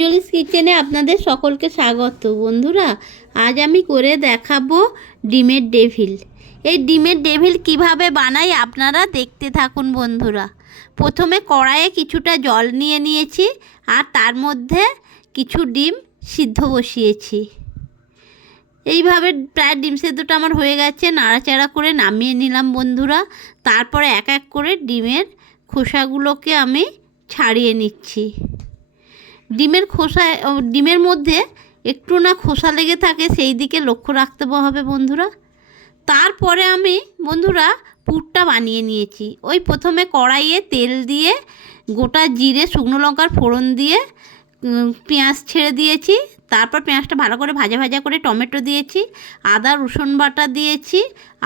অঞ্জলিস কিচেনে আপনাদের সকলকে স্বাগত। বন্ধুরা, আজ আমি করে দেখাবো ডিমের ডেভিল। এই ডিমের ডেভিল কিভাবে বানাই আপনারা দেখতে থাকুন বন্ধুরা। প্রথমে কড়াইয়ে কিছুটা জল নিয়ে নিয়েছি আর তার মধ্যে কিছু ডিম সিদ্ধ বসিয়েছি। এইভাবে প্রায় ডিম সেদ্ধটা আমার হয়ে গেছে, নাড়াচাড়া করে নামিয়ে নিলাম বন্ধুরা। তারপরে এক এক করে ডিমের খোসাগুলোকে আমি ছাড়িয়ে নিচ্ছি। ডিমের মধ্যে একটু না খোসা লেগে থাকে, সেই দিকে লক্ষ্য রাখতে হবে বন্ধুরা। তারপরে আমি বন্ধুরা পুরটা বানিয়ে নিয়েছি। ওই প্রথমে কড়াইয়ে তেল দিয়ে গোটা জিরে শুকনো লঙ্কার ফোড়ন দিয়ে পেঁয়াজ ছেড়ে দিয়েছি। তারপর পেঁয়াজটা ভালো করে ভাজা ভাজা করে টমেটো দিয়েছি, আদা রসুন বাটা দিয়েছি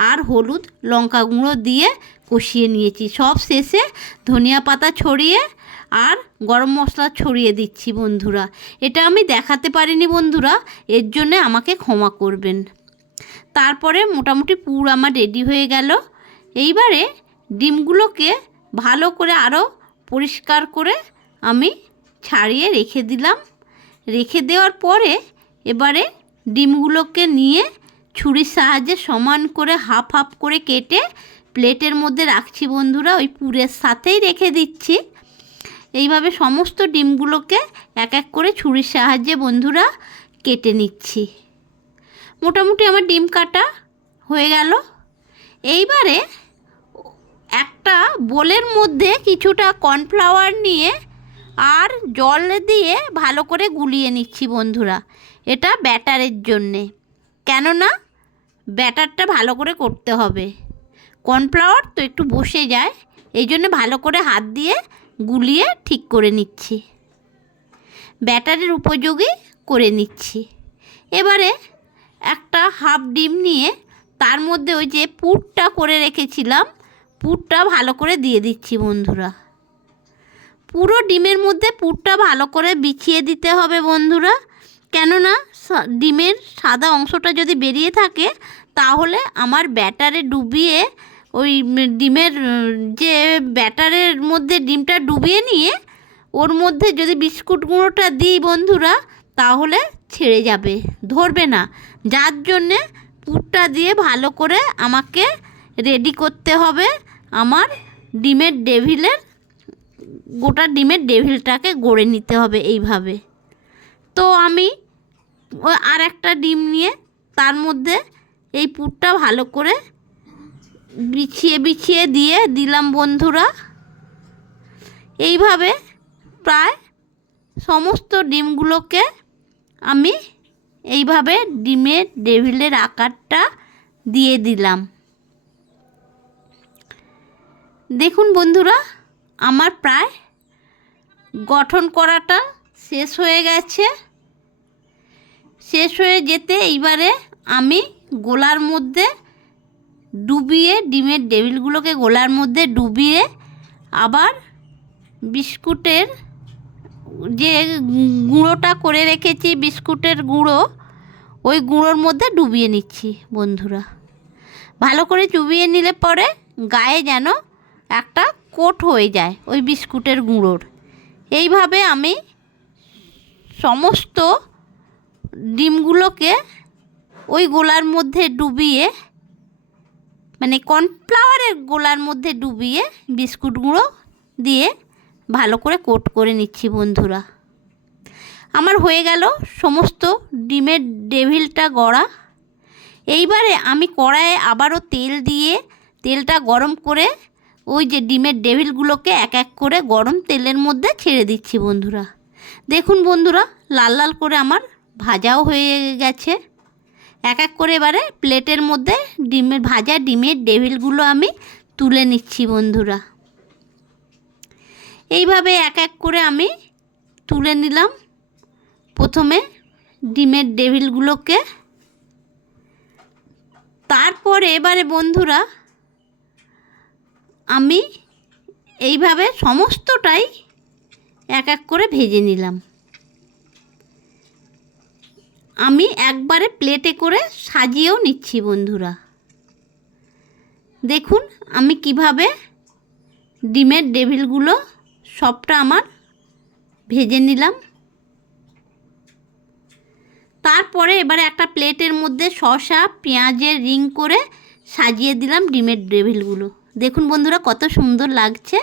আর হলুদ লঙ্কা গুঁড়ো দিয়ে কষিয়ে নিয়েছি। সব শেষে ধনিয়া পাতা ছড়িয়ে আর গরম মশলা ছড়িয়ে দিচ্ছি বন্ধুরা। এটা আমি দেখাতে পারিনি বন্ধুরা, এর জন্যে আমাকে ক্ষমা করবেন। তারপরে মোটামুটি পুর আমার রেডি হয়ে গেল। এইবারে ডিমগুলোকে ভালো করে আরও পরিষ্কার করে আমি ছাড়িয়ে রেখে দিলাম। রেখে দেওয়ার পরে এবারে ডিমগুলোকে নিয়ে ছুরির সাহায্যে সমান করে হাফ হাফ করে কেটে প্লেটের মধ্যে রাখছি বন্ধুরা। ওই পুরের সাথেই রেখে দিচ্ছি। এইভাবে সমস্ত ডিমগুলোকে এক এক করে ছুরির সাহায্যে বন্ধুরা কেটে নিচ্ছি। মোটামুটি আমার ডিম কাটা হয়ে গেল। এইবারে একটা বোলের মধ্যে কিছুটা কর্নফ্লাওয়ার নিয়ে আর জল দিয়ে ভালো করে গুলিয়ে নিচ্ছি বন্ধুরা। এটা ব্যাটারের জন্যে, কেননা ব্যাটারটা ভালো করে করতে হবে। কর্নফ্লাওয়ার তো একটু বসে যায়, এই জন্য ভালো করে হাত দিয়ে গুলিয়ে ঠিক করে নিচ্ছি, ব্যাটারের উপযোগী করে নিচ্ছি। এবারে একটা হাফ ডিম নিয়ে তার মধ্যে ওই যে পুরটা করে রেখেছিলাম, পুরটা ভালো করে দিয়ে দিচ্ছি বন্ধুরা। পুরো ডিমের মধ্যে পুরটা ভালো করে বিছিয়ে দিতে হবে বন্ধুরা, কেননা ডিমের সাদা অংশটা যদি বেরিয়ে থাকে তাহলে আমার ব্যাটারে ডুবিয়ে ওই ডিমের যে ব্যাটারের মধ্যে ডিমটা ডুবিয়ে নিয়ে ওর মধ্যে যদি বিস্কুট গুঁড়োটা দিই বন্ধুরা তাহলে ছেড়ে যাবে, ধরবে না। যার জন্যে পুরটা দিয়ে ভালো করে আমাকে রেডি করতে হবে আমার ডিমের ডেভিলের, গোটা ডিমের ডেভিলটাকে গড়ে নিতে হবে এইভাবে। তো আমি ওই আর একটা ডিম নিয়ে তার মধ্যে এই পুরটা ভালো করে বিছিয়ে বিছিয়ে দিয়ে দিলাম বন্ধুরা। এইভাবে প্রায় সমস্ত ডিমগুলোকে আমি এইভাবে ডিমের ডেভিলের আকারটা দিয়ে দিলাম। দেখুন বন্ধুরা, আমার প্রায় গঠন করাটা শেষ হয়ে গেছে। শেষ হয়ে যেতে এইবারে আমি গোলার মধ্যে ডুবিয়ে ডিমের ডেভিলগুলোকে গোলার মধ্যে ডুবিয়ে আবার বিস্কুটের যে গুঁড়োটা করে রেখেছি, বিস্কুটের গুঁড়ো, ওই গুঁড়োর মধ্যে ডুবিয়ে নিচ্ছি বন্ধুরা। ভালো করে ডুবিয়ে নিলে পরে গায়ে যেন একটা কোট হয়ে যায় ওই বিস্কুটের গুঁড়োর। এইভাবে আমি সমস্ত ডিমগুলোকে ওই গোলার মধ্যে ডুবিয়ে, মানে কর্নফ্লাওয়ারের গোলার মধ্যে ডুবিয়ে বিস্কুট গুঁড়ো দিয়ে ভালো করে কোট করে নিচ্ছি বন্ধুরা। আমার হয়ে গেল সমস্ত ডিমের ডেভিলটা গড়া। এইবারে আমি কড়াইয়ে আবারও তেল দিয়ে তেলটা গরম করে ওই যে ডিমের ডেভিলগুলোকে এক এক করে গরম তেলের মধ্যে ছেড়ে দিচ্ছি বন্ধুরা। দেখুন বন্ধুরা, লাল লাল করে আমার ভাজাও হয়ে গেছে। এক এক করে এবারে প্লেটের মধ্যে ভাজা ডিমের ডেভিলগুলো আমি তুলে নিচ্ছি বন্ধুরা। এইভাবে এক এক করে আমি তুলে নিলাম প্রথমে ডিমের ডেভিলগুলোকে। তারপরে এবারে বন্ধুরা আমি এইভাবে সমস্তটাই এক এক করে ভেজে নিলাম। আমি একবারে প্লেটে করে সাজিয়েও নিচ্ছি বন্ধুরা। দেখুন আমি কিভাবে ডিমের ডেভিলগুলো সবটা আমার ভেজে নিলাম। তারপরে এবারে একটা প্লেটের মধ্যে শসা পেঁয়াজের রিং করে সাজিয়ে দিলাম ডিমের ডেভিলগুলো। দেখুন বন্ধুরা কত সুন্দর লাগছে।